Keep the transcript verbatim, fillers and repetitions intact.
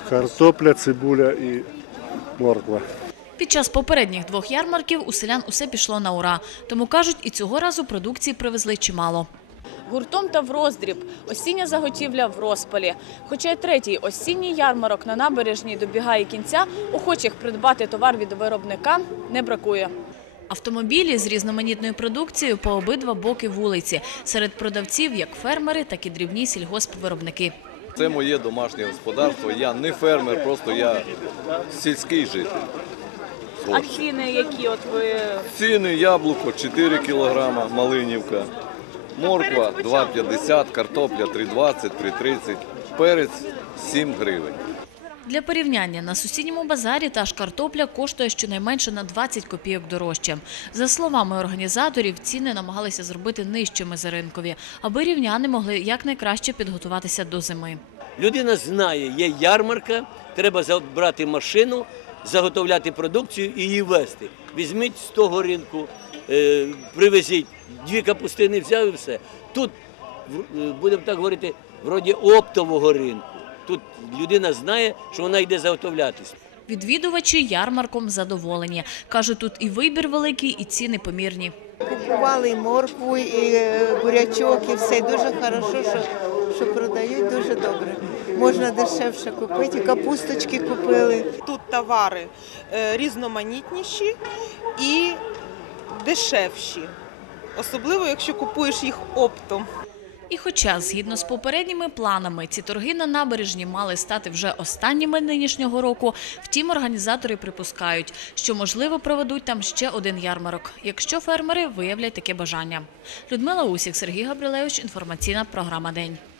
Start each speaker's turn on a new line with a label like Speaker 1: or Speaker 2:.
Speaker 1: Картопля, цибуля і морква.
Speaker 2: Під час попередніх двох ярмарків у селян усе пішло на ура. Тому, кажуть, і цього разу продукції привезли чимало.
Speaker 3: Гуртом та вроздріб. Осіння заготівля в розпалі. Хоча й третій осінній ярмарок на набережній добігає кінця, охочих придбати товар від виробника не бракує. Автомобілі з різноманітною продукцією по обидва боки вулиці. Серед продавців як фермери, так і дрібні сільгоспвиробники.
Speaker 4: Це моє домашнє господарство. Я не фермер, просто я сільський житель.
Speaker 3: А ціни які от ви?
Speaker 4: Ціни: яблуко чотири кілограми, малинівка, морква два п'ятдесят, картопля три двадцять, три тридцять, перець сім гривень.
Speaker 2: Для порівняння, на сусідньому базарі та ж картопля коштує щонайменше на двадцять копійок дорожче. За словами організаторів, ціни намагалися зробити нижчими за ринкові, аби рівняни могли якнайкраще підготуватися до зими.
Speaker 5: Людина знає, є ярмарка, треба забрати машину, заготовляти продукцію і її везти. Візьміть з того ринку, е, привезіть, дві капустини взяв і все. Тут, будемо так говорити, вроді оптового ринку. Тут людина знає, що вона йде заготовлятись.
Speaker 2: Відвідувачі ярмарком задоволені. Кажуть, тут і вибір великий, і ціни помірні.
Speaker 6: Купували і моркву, і бурячок, і все. Дуже добре, що, що продають, дуже добре. Можна дешевше купити, капусточки купили.
Speaker 7: Тут товари різноманітніші і дешевші. Особливо, якщо купуєш їх оптом.
Speaker 2: І хоча, згідно з попередніми планами, ці торги на набережні мали стати вже останніми нинішнього року, втім, організатори припускають, що, можливо, проведуть там ще один ярмарок, якщо фермери виявлять таке бажання. Людмила Усік, Сергій Габрилевич, інформаційна програма «День».